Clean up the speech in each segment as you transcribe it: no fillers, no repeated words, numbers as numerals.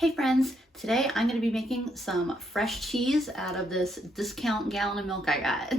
Hey friends, today I'm going to be making some fresh cheese out of this discount gallon of milk I got.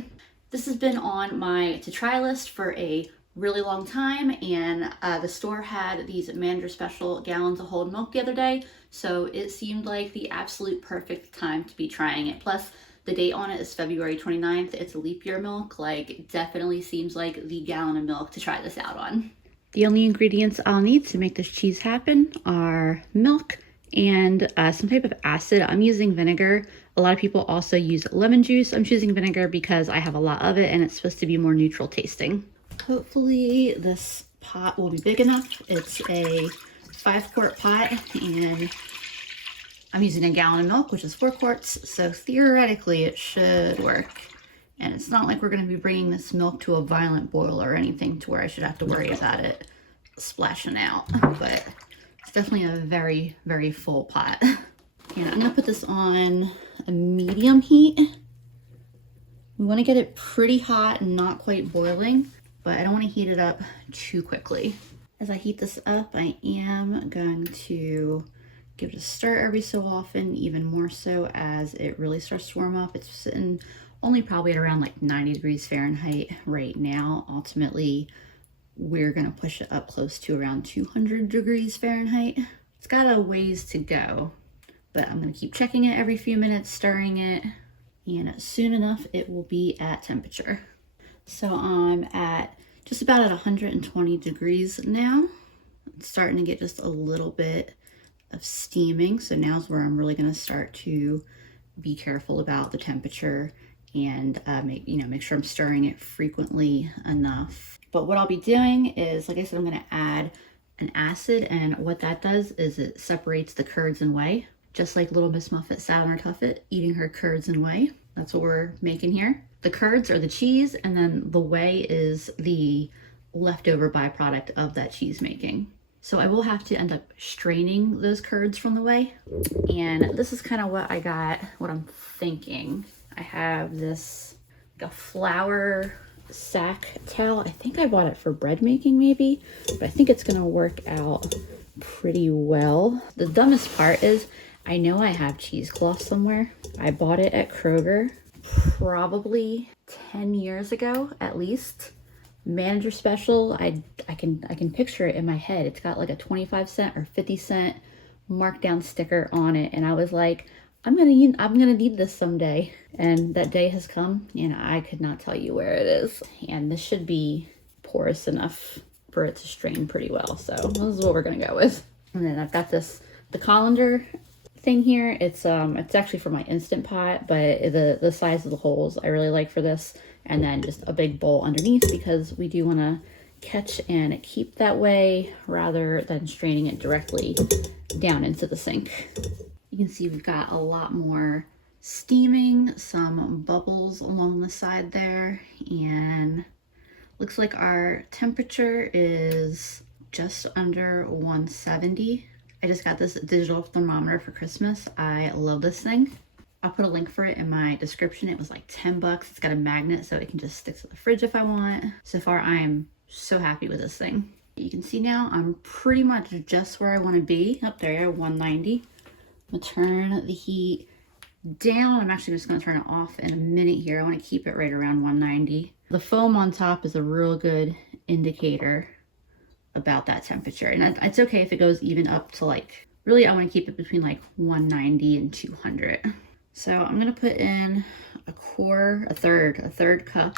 This has been on my to try list for a really long time, and the store had these manager special gallons of whole milk the other day, so it seemed like the absolute perfect time to be trying it. Plus, the date on it is February 29th. It's a leap year milk, like definitely seems like the gallon of milk to try this out on. The only ingredients I'll need to make this cheese happen are milk, and some type of acid. I'm using vinegar. A lot of people also use lemon juice. I'm choosing vinegar because I have a lot of it and it's supposed to be more neutral tasting. Hopefully this pot will be big enough. It's a 5-quart pot and I'm using a gallon of milk, which is 4 quarts. So theoretically it should work. And it's not like we're going to be bringing this milk to a violent boil or anything to where I should have to worry about it splashing out. But it's definitely a very, very full pot. And I'm gonna put this on a medium heat. We wanna get it pretty hot and not quite boiling, but I don't wanna heat it up too quickly. As I heat this up, I am going to give it a stir every so often, even more so as it really starts to warm up. It's sitting only probably at around like 90 degrees Fahrenheit right now. Ultimately, we're gonna push it up close to around 200 degrees Fahrenheit. It's got a ways to go, but I'm gonna keep checking it every few minutes, stirring it, and soon enough it will be at temperature. So I'm at just about at 120 degrees now. It's starting to get just a little bit of steaming, so now's where I'm really gonna start to be careful about the temperature and make sure I'm stirring it frequently enough. But what I'll be doing is, like I said, I'm going to add an acid, and what that does is it separates the curds and whey, just like Little Miss Muffet sat on her tuffet eating her curds and whey. That's what we're making here. The curds are the cheese, and then the whey is the leftover byproduct of that cheese making. So I will have to end up straining those curds from the whey, and this is kind of what I got, what I'm thinking. I have this like a flour sack towel. I think I bought it for bread making maybe, but I think it's gonna work out pretty well. The dumbest part is I know I have cheesecloth somewhere. I bought it at Kroger probably 10 years ago at least. Manager special. I can picture it in my head. It's got like a 25-cent or 50-cent markdown sticker on it, and I was like, I'm gonna need this someday. And that day has come, and I could not tell you where it is. And this should be porous enough for it to strain pretty well. So this is what we're gonna go with. And then I've got the colander thing here. It's actually for my Instant Pot, but the size of the holes I really like for this. And then just a big bowl underneath because we do want to catch and keep that way rather than straining it directly down into the sink. You can see we've got a lot more steaming, some bubbles along the side there, and looks like our temperature is just under 170. I just got this digital thermometer for Christmas. I love this thing. I'll put a link for it in my description. It was like 10 bucks. It's got a magnet so it can just stick to the fridge if I want. So far, I am so happy with this thing. You can see now I'm pretty much just where I want to be. Up there, 190. I'm gonna turn the heat down. I'm actually just gonna turn it off in a minute here. I want to keep it right around 190. The foam on top is a real good indicator about that temperature. And it's okay if it goes even up to like, really I want to keep it between like 190 and 200. So I'm gonna put in a third cup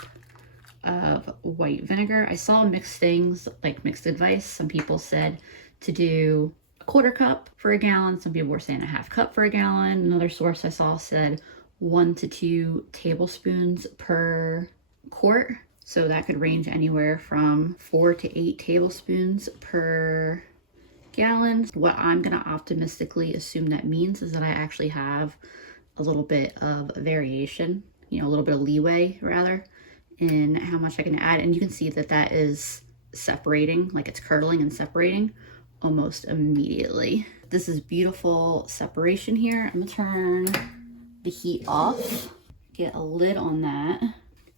of white vinegar. I saw mixed things, like mixed advice. Some people said to do a 1/4 cup for a gallon. Some people were saying a 1/2 cup for a gallon. Another source I saw said 1 to 2 tablespoons per quart. So that could range anywhere from 4 to 8 tablespoons per gallon. What I'm gonna optimistically assume that means is that I actually have a little bit of variation, a little bit of leeway rather, in how much I can add. And you can see that that is separating, like it's curdling and separating almost immediately. This is beautiful separation here. I'm gonna turn the heat off, get a lid on that,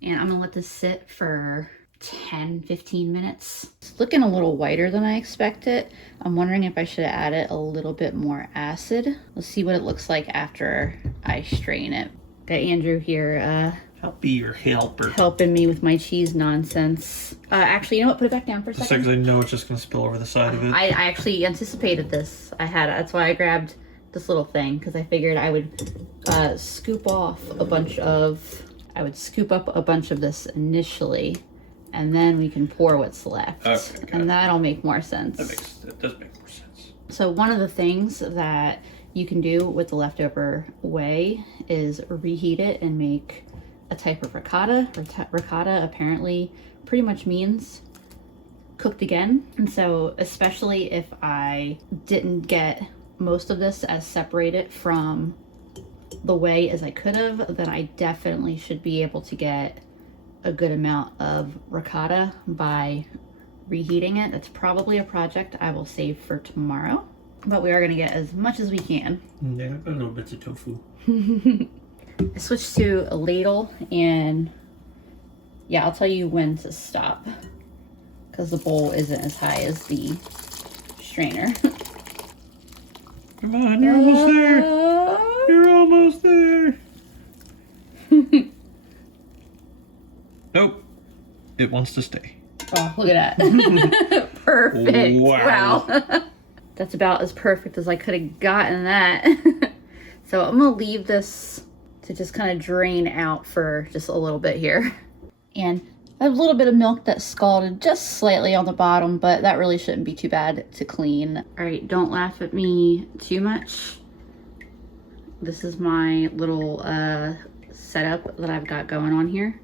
and I'm gonna let this sit for 10-15 minutes. It's looking a little whiter than I expected. I'm wondering if I should have added a little bit more acid. Let's see what it looks like after I strain it. Got Andrew here I'll be your helper. helping me with my cheese nonsense. Actually, you know what? Put it back down for a second. Because I know it's just going to spill over the side of it. I actually anticipated this. That's why I grabbed this little thing, because I figured I would scoop up a bunch of this initially, and then we can pour what's left. Okay, and that'll make more sense. That does make more sense. So one of the things that you can do with the leftover whey is reheat it and make a type of ricotta. Ricotta apparently pretty much means cooked again. And so especially if I didn't get most of this as separated from the whey as I could have, then I definitely should be able to get a good amount of ricotta by reheating it. That's probably a project I will save for tomorrow, but we are going to get as much as we can. Yeah, a little bits of tofu. I switched to a ladle, and yeah, I'll tell you when to stop because the bowl isn't as high as the strainer. Come on, you're almost there. You're almost there. Nope. It wants to stay. Oh, look at that. Perfect. Wow. Wow. That's about as perfect as I could have gotten that. So I'm going to leave this to just kind of drain out for just a little bit here. And I have a little bit of milk that scalded just slightly on the bottom, but that really shouldn't be too bad to clean. All right, don't laugh at me too much. This is my little setup that I've got going on here.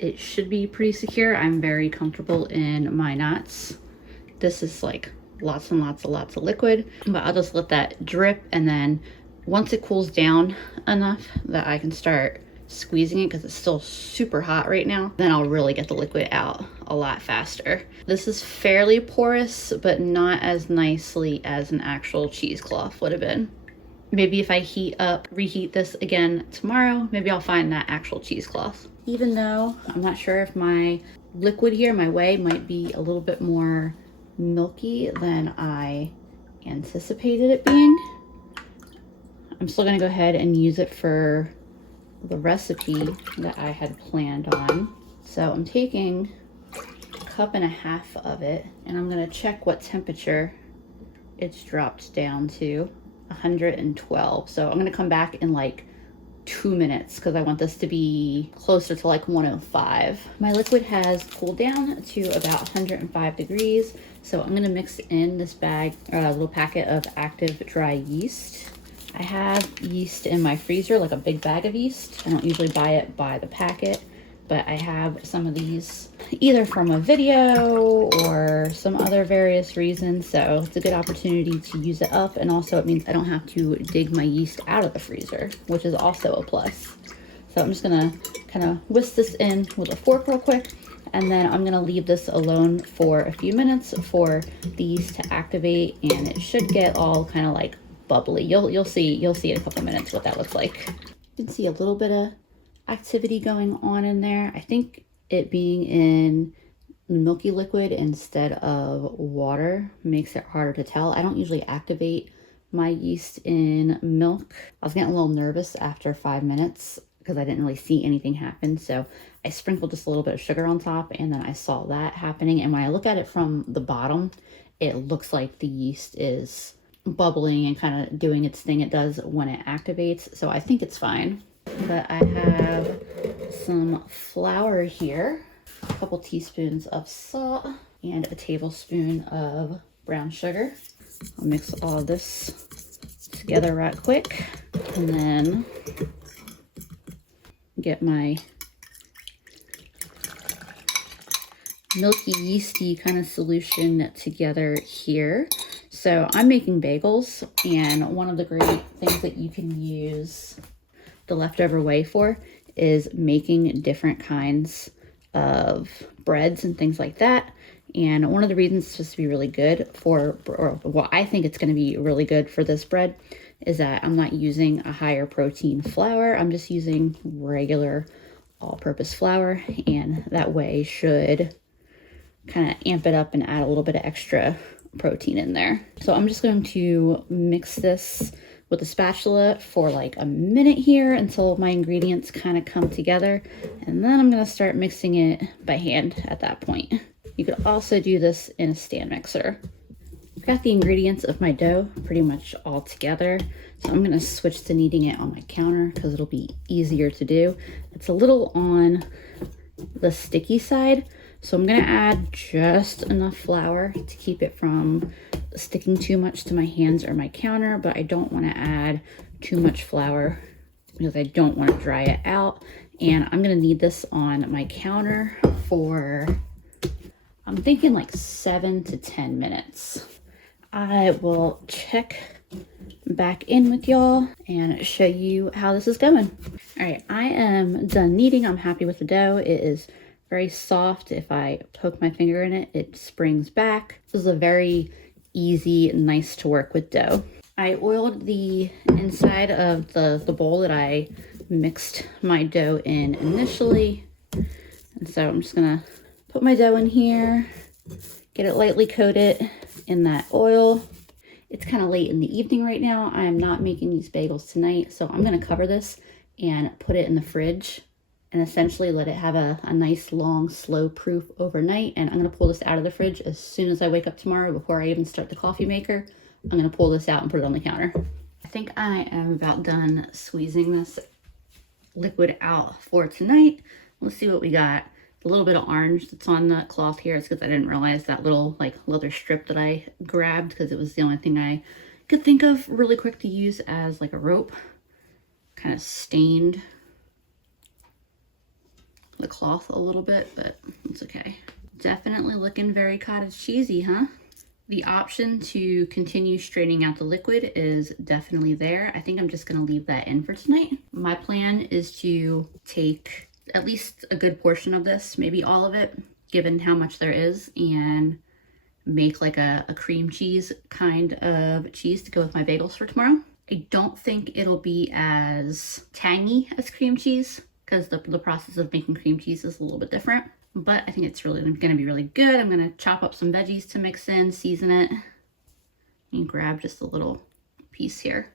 It should be pretty secure. I'm very comfortable in my knots. This is like lots and lots of liquid, but I'll just let that drip, and then once it cools down enough that I can start squeezing it, because it's still super hot right now, then I'll really get the liquid out a lot faster. This is fairly porous, but not as nicely as an actual cheesecloth would have been. Maybe if I reheat this again tomorrow, maybe I'll find that actual cheesecloth. Even though I'm not sure if my liquid here, my whey, might be a little bit more milky than I anticipated it being, I'm still gonna go ahead and use it for the recipe that I had planned on. So I'm taking a cup and a half of it, and I'm gonna check what temperature it's dropped down to, 112. So I'm gonna come back in like 2 minutes because I want this to be closer to like 105. My liquid has cooled down to about 105 degrees. So I'm gonna mix in this little packet of active dry yeast. I have yeast in my freezer, like a big bag of yeast. I don't usually buy it by the packet, but I have some of these either from a video or some other various reasons. So it's a good opportunity to use it up. And also it means I don't have to dig my yeast out of the freezer, which is also a plus. So I'm just gonna kind of whisk this in with a fork real quick. And then I'm gonna leave this alone for a few minutes for the yeast to activate, and it should get all kind of like bubbly. You'll see in a couple minutes what that looks like. You can see a little bit of activity going on in there. I think it being in milky liquid instead of water makes it harder to tell. I don't usually activate my yeast in milk. I was getting a little nervous after 5 minutes because I didn't really see anything happen. So I sprinkled just a little bit of sugar on top, and then I saw that happening. And when I look at it from the bottom, it looks like the yeast is bubbling and kind of doing its thing it does when it activates. So I think it's fine. But I have some flour here, a couple teaspoons of salt, and a tablespoon of brown sugar. I'll mix all of this together right quick, and then get my milky yeasty kind of solution together here. So I'm making bagels, and one of the great things that you can use the leftover whey for is making different kinds of breads and things like that. And one of the reasons it's supposed to be really good for, or well, I think it's going to be really good for this bread, is that I'm not using a higher protein flour. I'm just using regular all-purpose flour, and that whey should kind of amp it up and add a little bit of extra protein in there. So I'm just going to mix this with a spatula for like a minute here until my ingredients kind of come together. And then I'm going to start mixing it by hand at that point. You could also do this in a stand mixer. I've got the ingredients of my dough pretty much all together. So I'm going to switch to kneading it on my counter because it'll be easier to do. It's a little on the sticky side. So I'm going to add just enough flour to keep it from sticking too much to my hands or my counter, but I don't want to add too much flour because I don't want to dry it out. And I'm going to knead this on my counter for, I'm thinking like 7 to 10 minutes. I will check back in with y'all and show you how this is going. All right, I am done kneading. I'm happy with the dough. It is very soft. If I poke my finger in it, it springs back. This is a very easy, nice to work with dough. I oiled the inside of the bowl that I mixed my dough in initially. And so I'm just gonna put my dough in here, get it lightly coated in that oil. It's kind of late in the evening right now. I am not making these bagels tonight, so I'm gonna cover this and put it in the fridge and essentially let it have a nice long slow proof overnight. And I'm going to pull this out of the fridge as soon as I wake up tomorrow. Before I even start the coffee maker, I'm going to pull this out and put it on the counter. I think I am about done squeezing this liquid out for tonight. Let's see what we got. A little bit of orange that's on the cloth here. It's because I didn't realize that little like leather strip that I grabbed, because it was the only thing I could think of really quick to use as like a rope. Kind of stained the cloth a little bit, but it's okay. Definitely looking very cottage cheesy, huh? The option to continue straining out the liquid is definitely there. I think I'm just gonna leave that in for tonight. My plan is to take at least a good portion of this, maybe all of it, given how much there is, and make like a cream cheese kind of cheese to go with my bagels for tomorrow. I don't think it'll be as tangy as cream cheese, because the process of making cream cheese is a little bit different, but I think it's really going to be really good. I'm going to chop up some veggies to mix in, season it, and grab just a little piece here.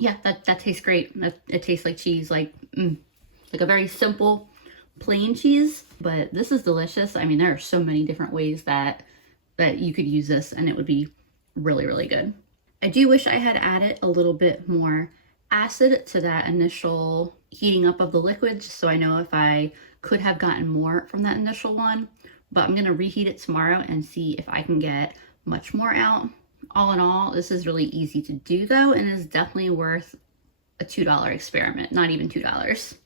Yeah, that tastes great. It tastes like cheese, like a very simple, plain cheese, but this is delicious. I mean, there are so many different ways that you could use this, and it would be really, really good. I do wish I had added a little bit more acid to that initial heating up of the liquid, just so I know if I could have gotten more from that initial one, but I'm going to reheat it tomorrow and see if I can get much more out. All in all, this is really easy to do though, and is definitely worth a $2 experiment, not even $2.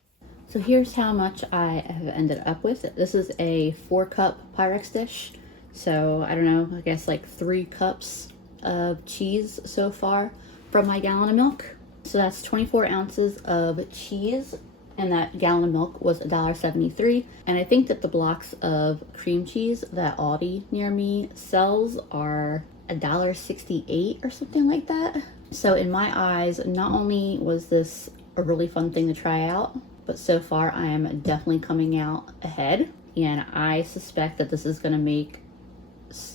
So here's how much I have ended up with. This is a 4-cup Pyrex dish, so I don't know, I guess like 3 cups of cheese so far from my gallon of milk. So that's 24 ounces of cheese, and that gallon of milk was $1.73. And I think that the blocks of cream cheese that Aldi near me sells are $1.68 or something like that. So in my eyes, not only was this a really fun thing to try out, but so far I am definitely coming out ahead, and I suspect that this is going to make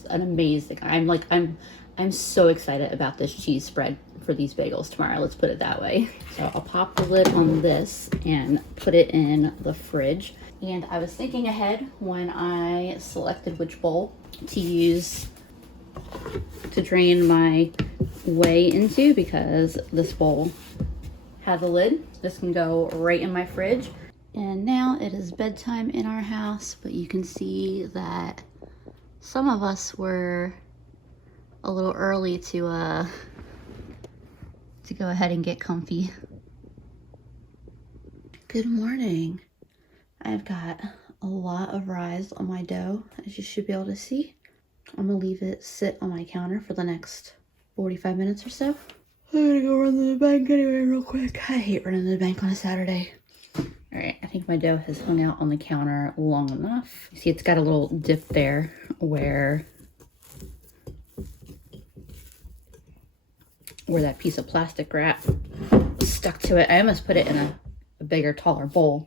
an amazing, I'm so excited about this cheese spread for these bagels tomorrow. Let's put it that way. So I'll pop the lid on this and put it in the fridge. And I was thinking ahead when I selected which bowl to use to drain my whey into, because this bowl has a lid. This can go right in my fridge. And now it is bedtime in our house, but you can see that some of us were a little early to go ahead and get comfy. Good morning. I've got a lot of rise on my dough, as you should be able to see. I'm gonna leave it sit on my counter for the next 45 minutes or so. I'm gonna go run to the bank anyway real quick. I hate running to the bank on a Saturday. All right, I think my dough has hung out on the counter long enough. You see, it's got a little dip there where that piece of plastic wrap stuck to it. I almost put it in a bigger, taller bowl,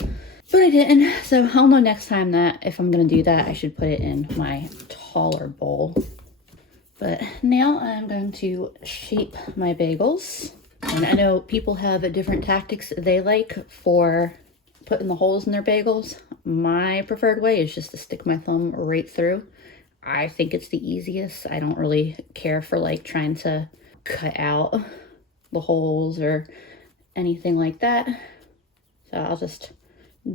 but I didn't. So I'll know next time that if I'm gonna do that, I should put it in my taller bowl. But now I'm going to shape my bagels. And I know people have different tactics they like for putting the holes in their bagels. My preferred way is just to stick my thumb right through. I think it's the easiest. I don't really care for like trying to cut out the holes or anything like that. So I'll just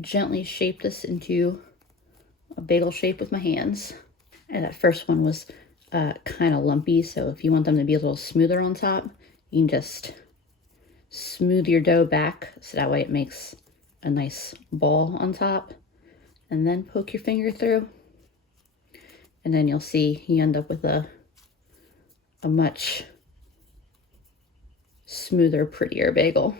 gently shape this into a bagel shape with my hands. And that first one was kind of lumpy, so if you want them to be a little smoother on top, you can just smooth your dough back so that way it makes a nice ball on top, and then poke your finger through, and then you'll see you end up with a much smoother, prettier bagel.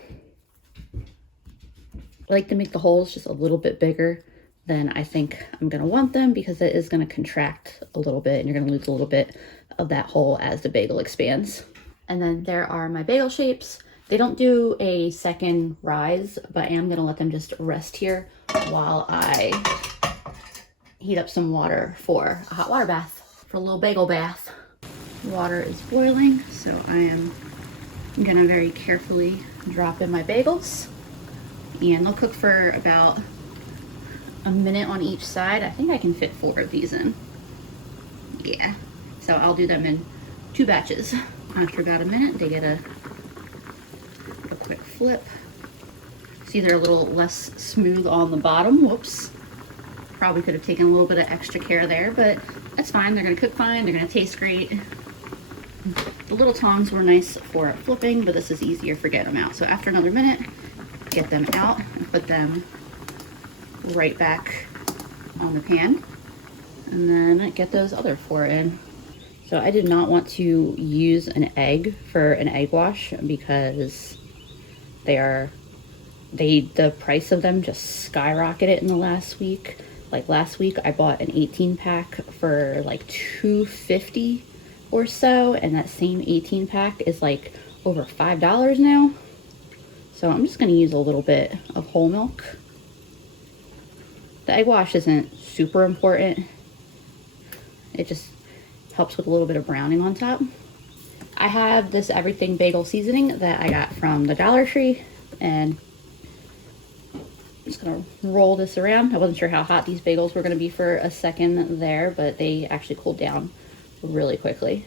I like to make the holes just a little bit bigger than I think I'm gonna want them, because it is gonna contract a little bit and you're gonna lose a little bit of that hole as the bagel expands. And then there are my bagel shapes. They don't do a second rise, but I am gonna let them just rest here while I heat up some water for a hot water bath, for a little bagel bath. Water is boiling, so I am gonna very carefully drop in my bagels, and they'll cook for about a minute on each side. I think I can fit 4 of these in. Yeah, so I'll do them in 2 batches. After about a minute, they get a quick flip. See, they're a little less smooth on the bottom. Whoops. Probably could have taken a little bit of extra care there, but that's fine. They're gonna cook fine, they're gonna taste great. The little tongs were nice for flipping, but this is easier for getting them out. So after another minute, get them out and put them right back on the pan, and then get those other 4 in. So I did not want to use an egg for an egg wash because the price of them just skyrocketed in the last week. Like last week I bought an 18 pack for like $2.50 or so, and that same 18 pack is like over $5 now. So I'm just gonna use a little bit of whole milk. The egg wash isn't super important. It just helps with a little bit of browning on top. I have this everything bagel seasoning that I got from the Dollar Tree, and I'm just gonna roll this around. I wasn't sure how hot these bagels were gonna be for a second there, but they actually cooled down really quickly.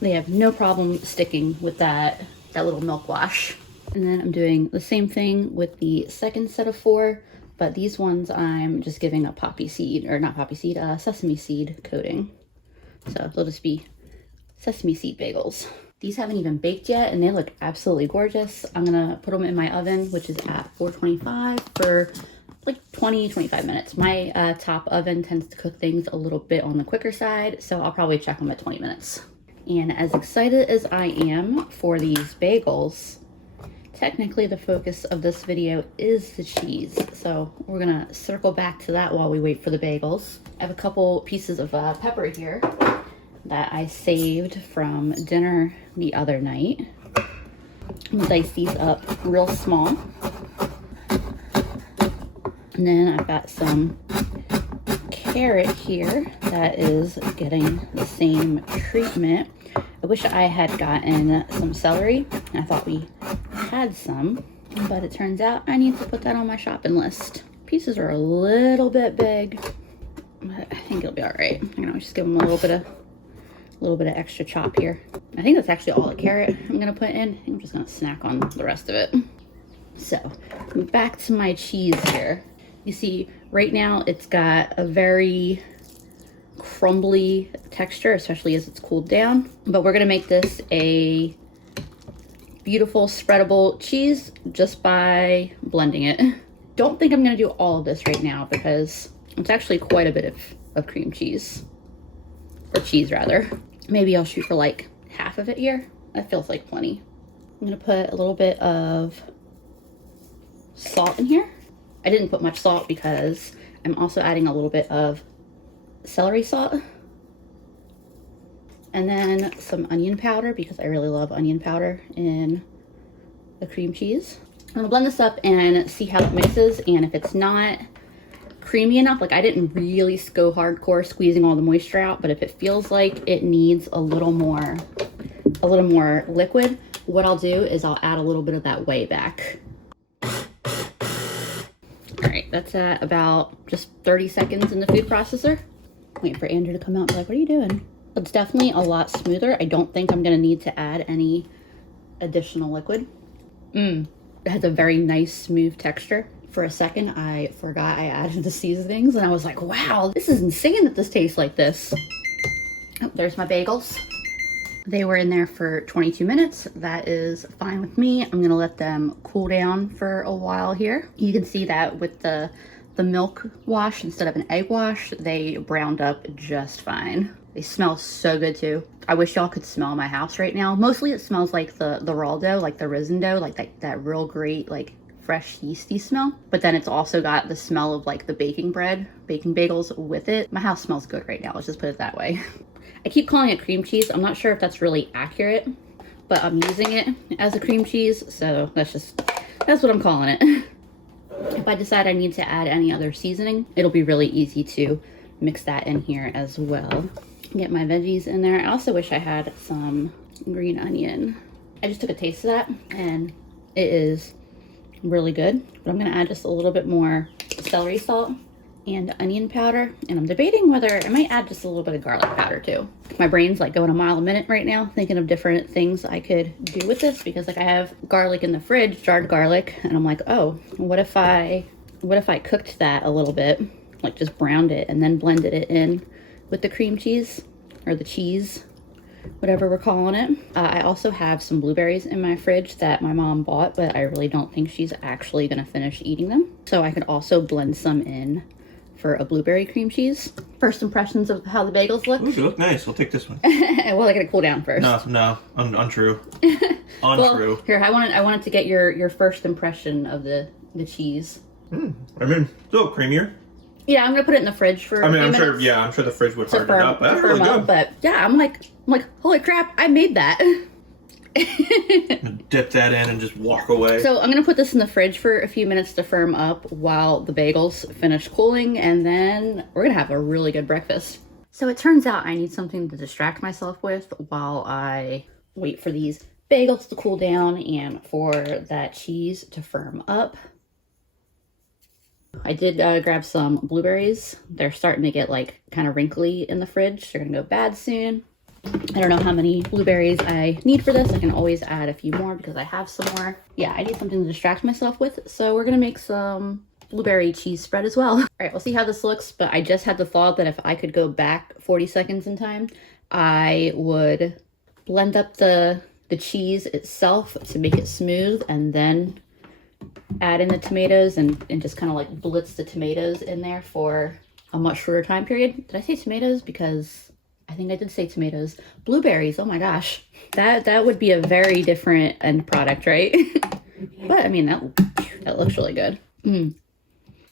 They have no problem sticking with that little milk wash. And then I'm doing the same thing with the second set of 4, but these ones I'm just giving a poppy seed, or not poppy seed, sesame seed coating. So they'll just be sesame seed bagels. These haven't even baked yet, and they look absolutely gorgeous. I'm gonna put them in my oven, which is at 425 for like 20-25 minutes. My top oven tends to cook things a little bit on the quicker side, so I'll probably check them at 20 minutes. And as excited as I am for these bagels, technically the focus of this video is the cheese, so we're gonna circle back to that while we wait for the bagels. I have a couple pieces of pepper here that I saved from dinner the other night. I'm gonna dice these up real small. And then I've got some carrot here that is getting the same treatment. I wish I had gotten some celery. I thought we had some, but it turns out I need to put that on my shopping list. Pieces are a little bit big, but I think it'll be all right. I'm gonna just give them a little bit of extra chop here. I think that's actually all the carrot I'm gonna put in. I'm just gonna snack on the rest of it. So back to my cheese here. You see right now it's got a very crumbly texture, especially as it's cooled down, but we're gonna make this a beautiful spreadable cheese just by blending it. Don't think I'm gonna do all of this right now because it's actually quite a bit of cream cheese, or cheese rather. Maybe I'll shoot for like half of it here. That feels like plenty. I'm gonna put a little bit of salt in here. I didn't put much salt because I'm also adding a little bit of celery salt, and then some onion powder because I really love onion powder in the cream cheese. I'm gonna blend this up and see how it mixes, and if it's not creamy enough. Like I didn't really go hardcore squeezing all the moisture out, but if it feels like it needs a little more liquid, what I'll do is I'll add a little bit of that whey back. All right, that's at about just 30 seconds in the food processor. Waiting for Andrew to come out and be like, what are you doing? It's definitely a lot smoother. I don't think I'm gonna need to add any additional liquid. It has a very nice smooth texture. For a second, I forgot I added the seasonings and I was like, wow, this is insane that this tastes like this. Oh, there's my bagels. They were in there for 22 minutes. That is fine with me. I'm gonna let them cool down for a while here. You can see that with the milk wash instead of an egg wash, they browned up just fine. They smell so good too. I wish y'all could smell my house right now. Mostly it smells like the raw dough, like the risen dough, like that real great, like fresh yeasty smell. But then it's also got the smell of like the baking bread, baking bagels with it. My house smells good right now, let's just put it that way. I keep calling it cream cheese. I'm not sure if that's really accurate, but I'm using it as a cream cheese, so that's what I'm calling it. If I decide I need to add any other seasoning, it'll be really easy to mix that in here as well. Get my veggies in there. I also wish I had some green onion. I just took a taste of that and it is really good, but I'm gonna add just a little bit more celery salt and onion powder, and I'm debating whether I might add just a little bit of garlic powder too. My brain's like going a mile a minute right now, thinking of different things I could do with this, because like I have garlic in the fridge, jarred garlic, and I'm like, oh, what if I cooked that a little bit, like just browned it and then blended it in with the cream cheese or the cheese, whatever we're calling it. I also have some blueberries in my fridge that my mom bought, but I really don't think she's actually gonna finish eating them. So I could also blend some in for a blueberry cream cheese. First impressions of how the bagels look. Ooh, they look nice. I'll take this one. Well, I gotta cool down first. No, untrue. Untrue. Well, here, I wanted to get your first impression of the cheese. I mean, it's a little creamier. Yeah, I'm gonna put it in the fridge for. I'm sure the fridge would harden it up. But that's really good. But yeah, I'm like, holy crap, I made that. Dip that in and just walk away. So I'm gonna put this in the fridge for a few minutes to firm up while the bagels finish cooling, and then we're gonna have a really good breakfast. So it turns out I need something to distract myself with while I wait for these bagels to cool down and for that cheese to firm up. I did grab some blueberries. They're starting to get like kind of wrinkly in the fridge. They're gonna go bad soon. I don't know how many blueberries I need for this. I can always add a few more because I have some more. Yeah, I need something to distract myself with. So we're gonna make some blueberry cheese spread as well. All right, we'll see how this looks, but I just had the thought that if I could go back 40 seconds in time, I would blend up the cheese itself to make it smooth and then add in the tomatoes and just kind of like blitz the tomatoes in there for a much shorter time period. Did I say tomatoes? Because I think I did say tomatoes. Blueberries, oh my gosh. That would be a very different end product, right? But I mean, that looks really good.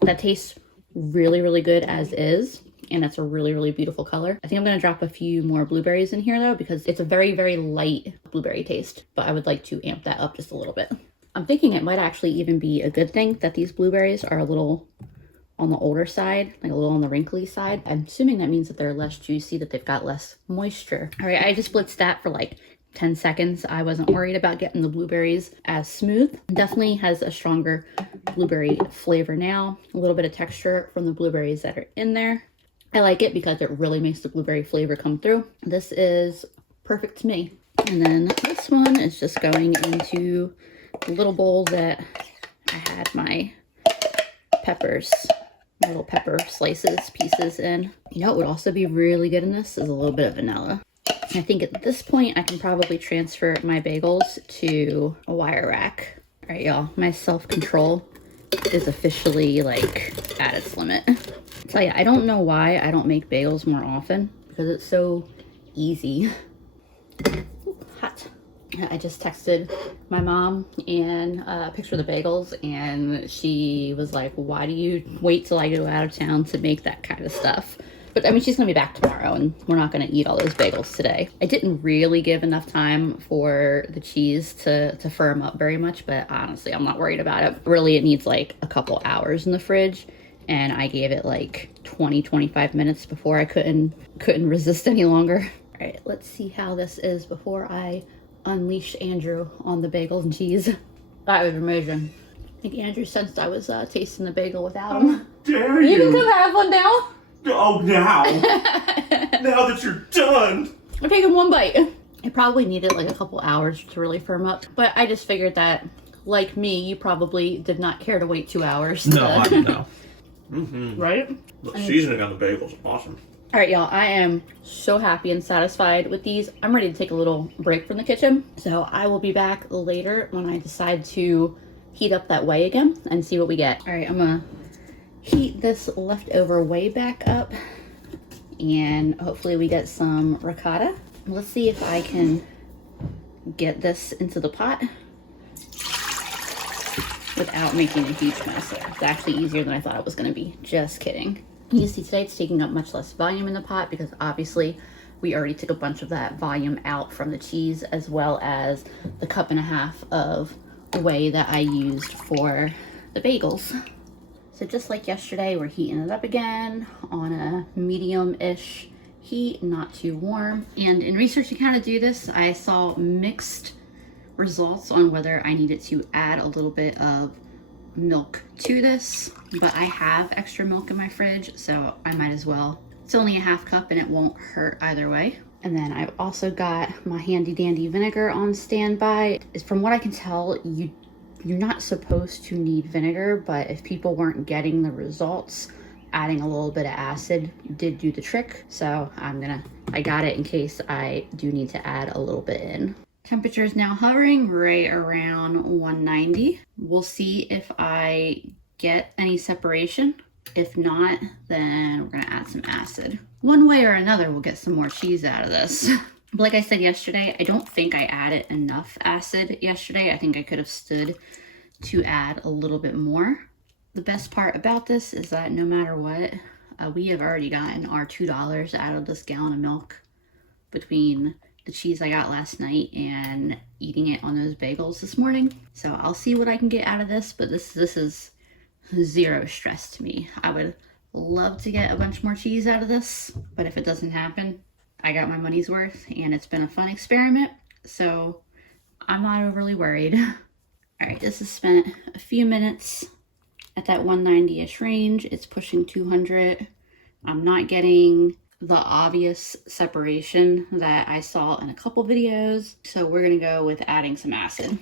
That tastes really, really good as is. And that's a really, really beautiful color. I think I'm gonna drop a few more blueberries in here though, because it's a very, very light blueberry taste, but I would like to amp that up just a little bit. I'm thinking it might actually even be a good thing that these blueberries are a little on the older side, like a little on the wrinkly side. I'm assuming that means that they're less juicy, that they've got less moisture. All right, I just blitzed that for like 10 seconds. I wasn't worried about getting the blueberries as smooth. Definitely has a stronger blueberry flavor now. A little bit of texture from the blueberries that are in there. I like it because it really makes the blueberry flavor come through. This is perfect to me. And then this one is just going into the little bowl that I had my peppers, my little pepper slices, pieces in. You know what would also be really good in this is a little bit of vanilla. I think at this point I can probably transfer my bagels to a wire rack. All right, y'all, my self-control is officially like at its limit. I tell you, I don't know why I don't make bagels more often because it's so easy. Ooh, hot. I just texted my mom and a picture of the bagels, and she was like, why do you wait till I go out of town to make that kind of stuff? But I mean, she's gonna be back tomorrow and we're not gonna eat all those bagels today. I didn't really give enough time for the cheese to firm up very much, but honestly, I'm not worried about it. Really, it needs like a couple hours in the fridge. and I gave it like 20-25 minutes before I couldn't resist any longer. All right, let's see how this is before I unleash Andrew on the bagel and cheese. That was amazing. I think Andrew sensed I was tasting the bagel without him. How dare you? You can come have one now. Oh, now. Now that you're done. I'm taking one bite. It probably needed like a couple hours to really firm up, but I just figured that, like me, you probably did not care to wait 2 hours. No, I know. Mm-hmm. Right? The seasoning on the bagel's awesome. All right, y'all, I am so happy and satisfied with these. I'm ready to take a little break from the kitchen. So I will be back later when I decide to heat up that whey again and see what we get. All right, I'm gonna heat this leftover whey back up and hopefully we get some ricotta. Let's see if I can get this into the pot without making a huge mess. It's actually easier than I thought it was gonna be. Just kidding. You see today it's taking up much less volume in the pot because obviously we already took a bunch of that volume out from the cheese, as well as the 1.5 cups of whey that I used for the bagels. So just like yesterday, we're heating it up again on a medium-ish heat, not too warm. And in researching how to do this, I saw mixed results on whether I needed to add a little bit of milk to this, but I have extra milk in my fridge, so I might as well. It's only a 1/2 cup and it won't hurt either way. And then I've also got my handy dandy vinegar on standby. From what I can tell, you're not supposed to need vinegar, but if people weren't getting the results, adding a little bit of acid did do the trick. So I got it in case I do need to add a little bit in. Temperature is now hovering right around 190. We'll see if I get any separation. If not, then we're gonna add some acid. One way or another, we'll get some more cheese out of this. But like I said yesterday, I don't think I added enough acid yesterday. I think I could have stood to add a little bit more. The best part about this is that no matter what, we have already gotten our $2 out of this gallon of milk between the cheese I got last night and eating it on those bagels this morning. So I'll see what I can get out of this, but this is zero stress to me. I would love to get a bunch more cheese out of this, but if it doesn't happen, I got my money's worth and it's been a fun experiment, so I'm not overly worried. All right, this has spent a few minutes at that 190-ish range. It's pushing 200. I'm not getting the obvious separation that I saw in a couple videos, so we're gonna go with adding some acid.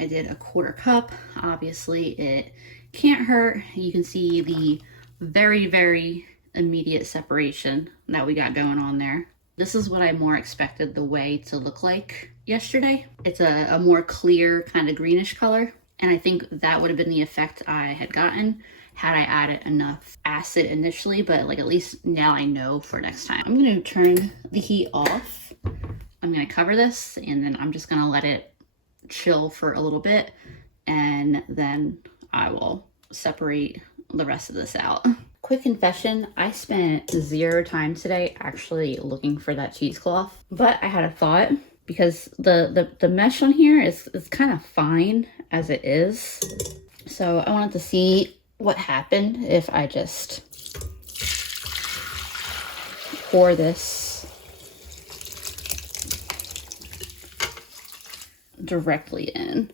I did a 1/4 cup. Obviously it can't hurt. You can see the very, very immediate separation that we got going on there. This is what I more expected the whey to look like yesterday. It's a more clear kind of greenish color, and I think that would have been the effect I had gotten had I added enough acid initially, but like at least now I know for next time. I'm gonna turn the heat off. I'm gonna cover this and then I'm just gonna let it chill for a little bit, and then I will separate the rest of this out. Quick confession, I spent 0 time today actually looking for that cheesecloth, but I had a thought because the mesh on here is kind of fine as it is. So I wanted to see what happened if I just pour this directly in.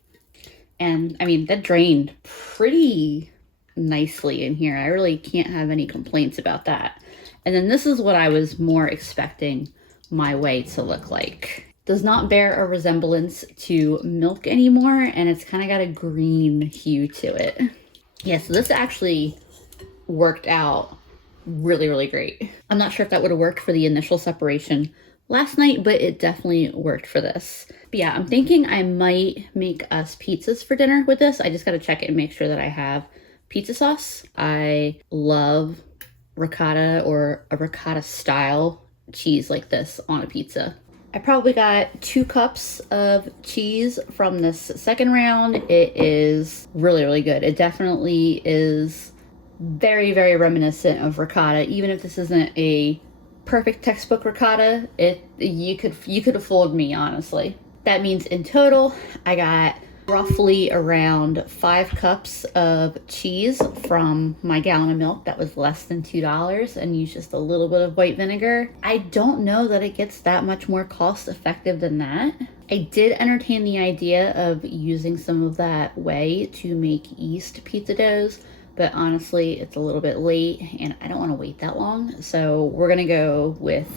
And I mean, that drained pretty nicely in here. I really can't have any complaints about that. And then this is what I was more expecting my whey to look like. Does not bear a resemblance to milk anymore, and it's kind of got a green hue to it. Yeah, so this actually worked out really, really great. I'm not sure if that would have worked for the initial separation last night, but it definitely worked for this. But yeah, I'm thinking I might make us pizzas for dinner with this. I just got to check it and make sure that I have pizza sauce. I love ricotta or a ricotta style cheese like this on a pizza. I probably got 2 cups of cheese from this second round. It is really, really good. It definitely is very, very reminiscent of ricotta. Even if this isn't a perfect textbook ricotta, you could have fooled me, honestly. That means in total, I got roughly around 5 cups of cheese from my gallon of milk that was less than $2 and used just a little bit of white vinegar. I don't know that it gets that much more cost effective than that. I did entertain the idea of using some of that whey to make yeast pizza doughs, but honestly, it's a little bit late and I don't want to wait that long. So we're gonna go with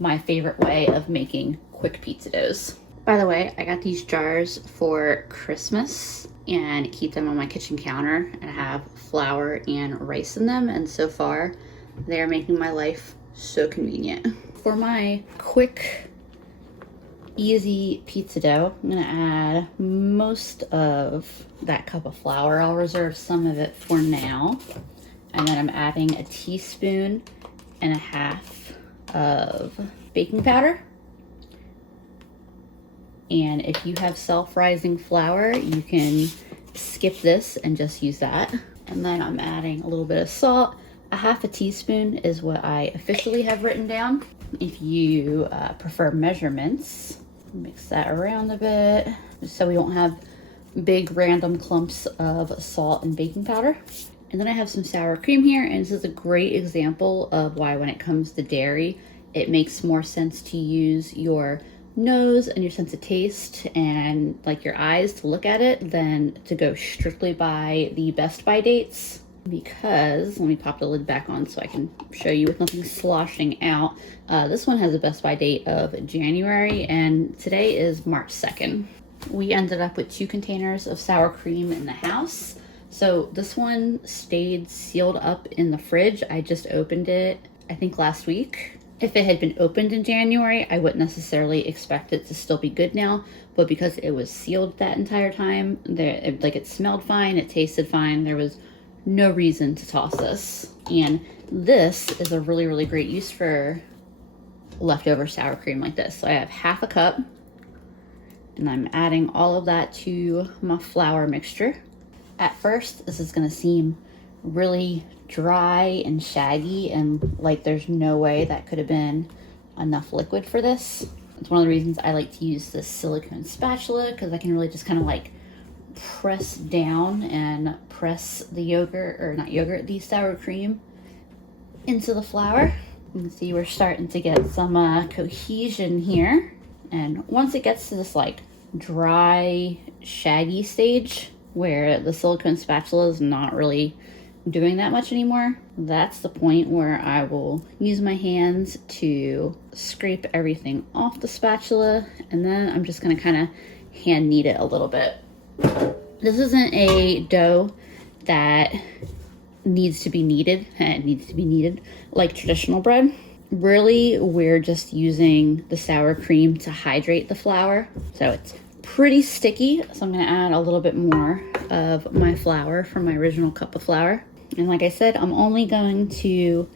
my favorite way of making quick pizza doughs. By the way, I got these jars for Christmas and keep them on my kitchen counter, and I have flour and rice in them, and so far they're making my life so convenient. For my quick, easy pizza dough, I'm gonna add most of that cup of flour. I'll reserve some of it for now. And then I'm adding a teaspoon and a half of baking powder. And if you have self-rising flour, you can skip this and just use that. And then I'm adding a little bit of salt. A half a teaspoon is what I officially have written down. If you prefer measurements, mix that around a bit so we don't have big random clumps of salt and baking powder. And then I have some sour cream here, and this is a great example of why when it comes to dairy, it makes more sense to use your nose and your sense of taste and like your eyes to look at it than to go strictly by the best by dates. Because, let me pop the lid back on so I can show you with nothing sloshing out. This one has a best by date of January, and today is March 2nd. We ended up with 2 containers of sour cream in the house. So this one stayed sealed up in the fridge. I just opened it, I think last week. If it had been opened in January, I wouldn't necessarily expect it to still be good now, but because it was sealed that entire time, it smelled fine, it tasted fine, there was no reason to toss this. And this is a really, really great use for leftover sour cream like this. So I have half a cup, and I'm adding all of that to my flour mixture. At first, this is gonna seem really dry and shaggy and like there's no way that could have been enough liquid for this. It's one of the reasons I like to use this silicone spatula, because I can really just kind of like press down and press the the sour cream into the flour. You can see we're starting to get some cohesion here, and once it gets to this like dry, shaggy stage where the silicone spatula is not really doing that much anymore, that's the point where I will use my hands to scrape everything off the spatula, and then I'm just going to kind of hand knead it a little bit. This isn't a dough that needs to be kneaded, and it needs to be kneaded like traditional bread. Really, we're just using the sour cream to hydrate the flour, so it's pretty sticky. So I'm going to add a little bit more of my flour from my original cup of flour. And like I said, I'm only going to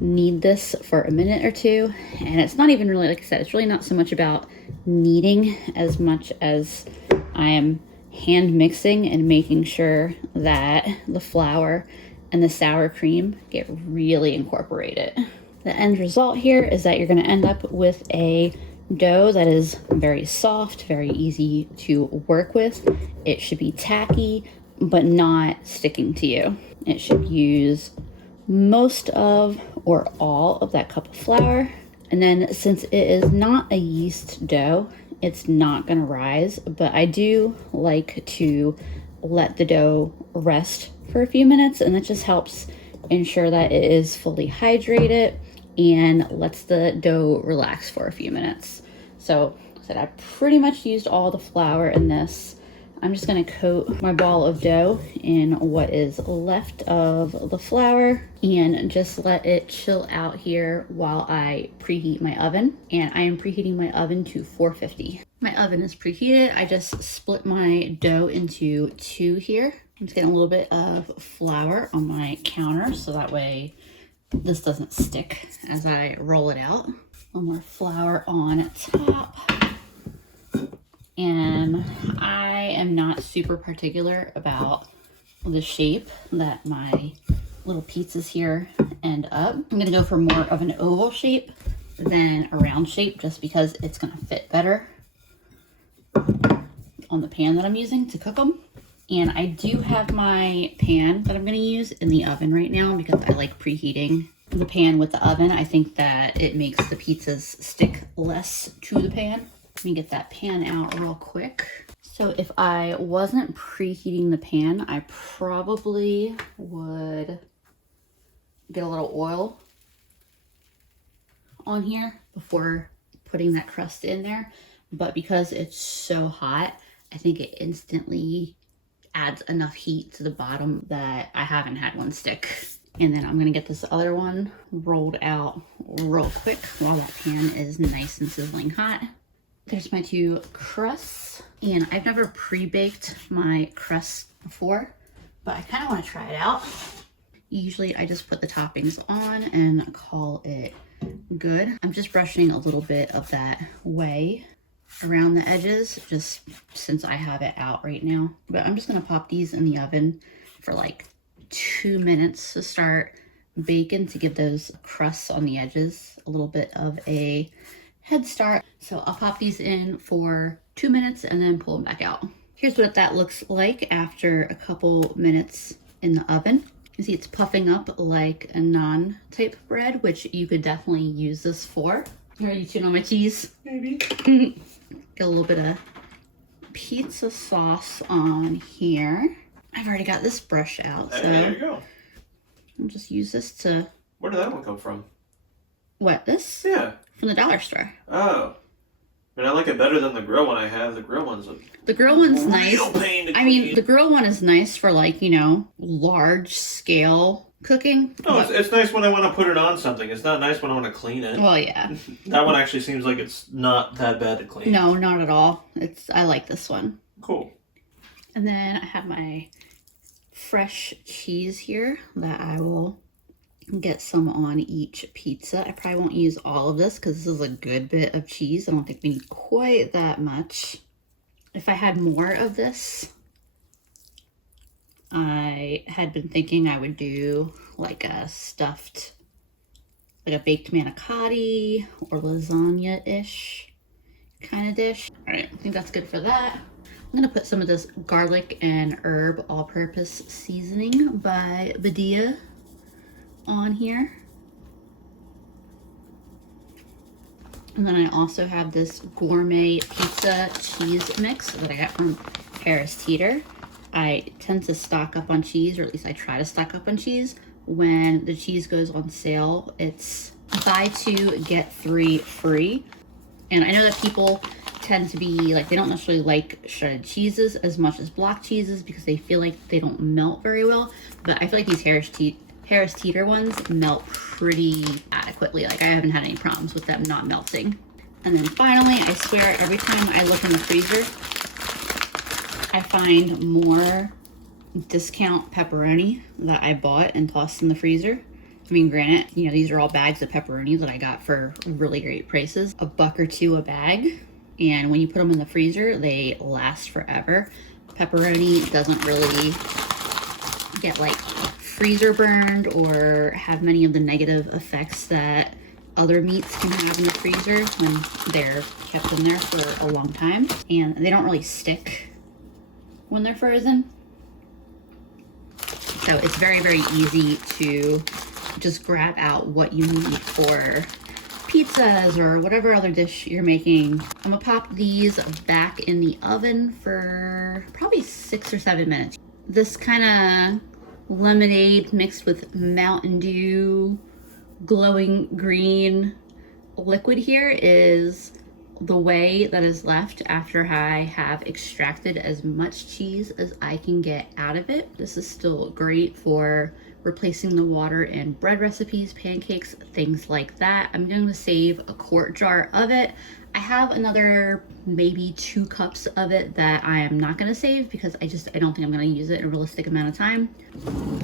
knead this for a minute or 2. And it's not even really, like I said, it's really not so much about kneading as much as I am hand mixing and making sure that the flour and the sour cream get really incorporated. The end result here is that you're going to end up with a dough that is very soft, very easy to work with. It should be tacky, but not sticking to you. It should use most of or all of that cup of flour. And then since it is not a yeast dough, it's not gonna rise, but I do like to let the dough rest for a few minutes, and that just helps ensure that it is fully hydrated and lets the dough relax for a few minutes. So I pretty much used all the flour in this. I'm just going to coat my ball of dough in what is left of the flour and just let it chill out here while I preheat my oven. And I am preheating my oven to 450. My oven is preheated. I just split my dough into 2 here. I'm just getting a little bit of flour on my counter so that way this doesn't stick as I roll it out. A little more flour on top. And I am not super particular about the shape that my little pizzas here end up. I'm gonna go for more of an oval shape than a round shape just because it's gonna fit better on the pan that I'm using to cook them. And I do have my pan that I'm going to use in the oven right now because I like preheating the pan with the oven. I think that it makes the pizzas stick less to the pan. Let me get that pan out real quick. So if I wasn't preheating the pan, I probably would get a little oil on here before putting that crust in there. But because it's so hot, I think it instantly adds enough heat to the bottom that I haven't had one stick. And then I'm gonna get this other one rolled out real quick while that pan is nice and sizzling hot. There's my two crusts, and I've never pre-baked my crusts before, but I kind of want to try it out. Usually I just put the toppings on and call it good. I'm just brushing a little bit of that whey around the edges just since I have it out right now. But I'm just gonna pop these in the oven for like 2 minutes to start baking to give those crusts on the edges a little bit of a head start. So I'll pop these in for 2 minutes and then pull them back out. Here's what that looks like after a couple minutes in the oven. You see it's puffing up like a naan type bread, which you could definitely use this for. You ready to tune on my cheese? Maybe. Get a little bit of pizza sauce on here. I've already got this brush out, so there you go. I'll just use this to... Where did that one come from? What, this? Yeah. From the dollar store. Oh. I mean, I like it better than the grill one I have. The grill one's a The grill one's real nice. pain to I mean, clean. the grill one is nice for like, you know, large scale cooking. No, it's nice when I want to put it on something. It's not nice when I want to clean it. Well, yeah. That one actually seems like it's not that bad to clean. No, not at all. I like this one. Cool. And then I have my fresh cheese here that I will get some on each pizza. I probably won't use all of this because this is a good bit of cheese. I don't think we need quite that much. If I had more of this, I had been thinking I would do like a stuffed, like a baked manicotti or lasagna-ish kind of dish. All right, I think that's good for that. I'm gonna put some of this garlic and herb all-purpose seasoning by Badia on here. And then I also have this gourmet pizza cheese mix that I got from Harris Teeter. I tend to stock up on cheese, or at least I try to stock up on cheese. When the cheese goes on sale, it's buy 2, get 3 free. And I know that people tend to be like, they don't necessarily like shredded cheeses as much as block cheeses because they feel like they don't melt very well. But I feel like these Harris Teeter ones melt pretty adequately. Like I haven't had any problems with them not melting. And then finally, I swear every time I look in the freezer, I find more discount pepperoni that I bought and tossed in the freezer. I mean, granted, you know, these are all bags of pepperoni that I got for really great prices. $1 or $2 a bag. And when you put them in the freezer, they last forever. Pepperoni doesn't really get like freezer burned or have many of the negative effects that other meats can have in the freezer when they're kept in there for a long time. And they don't really stick when they're frozen. So it's very, very easy to just grab out what you need for pizzas or whatever other dish you're making. I'm gonna pop these back in the oven for probably 6 or 7 minutes. This kind of lemonade mixed with Mountain Dew glowing green liquid here is the whey that is left after I have extracted as much cheese as I can get out of it. This is still great for replacing the water in bread recipes, pancakes, things like that. I'm going to save a quart jar of it. I have another maybe 2 cups of it that I am not going to save because I don't think I'm going to use it in a realistic amount of time.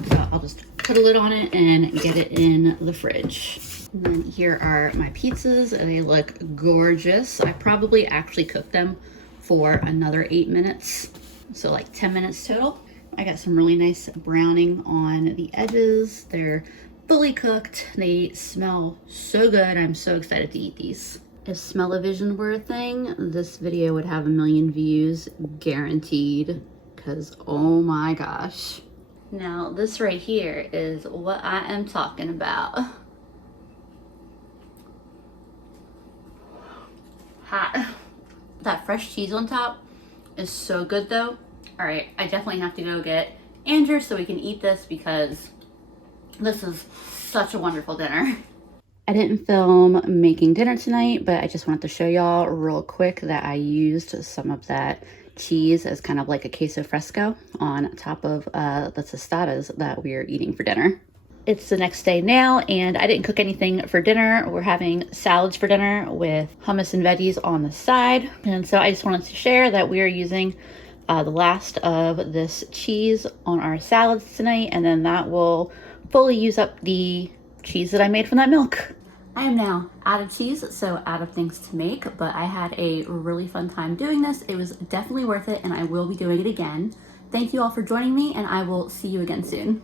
So I'll just put a lid on it and get it in the fridge. And then here are my pizzas. They look gorgeous. I probably actually cooked them for another 8 minutes. So like 10 minutes total. I got some really nice browning on the edges. They're fully cooked. They smell so good. I'm so excited to eat these. If smell-o-vision were a thing, this video would have 1,000,000 views guaranteed, because oh my gosh. Now this right here is what I am talking about. Hot. That fresh cheese on top is so good though. All right, I definitely have to go get Andrew so we can eat this because this is such a wonderful dinner. I didn't film making dinner tonight, but I just wanted to show y'all real quick that I used some of that cheese as kind of like a queso fresco on top of the tostadas that we're eating for dinner. It's the next day now, and I didn't cook anything for dinner. We're having salads for dinner with hummus and veggies on the side. And so I just wanted to share that we are using the last of this cheese on our salads tonight, and then that will fully use up the cheese that I made from that milk. I am now out of cheese, so out of things to make, but I had a really fun time doing this. It was definitely worth it, and I will be doing it again. Thank you all for joining me, and I will see you again soon.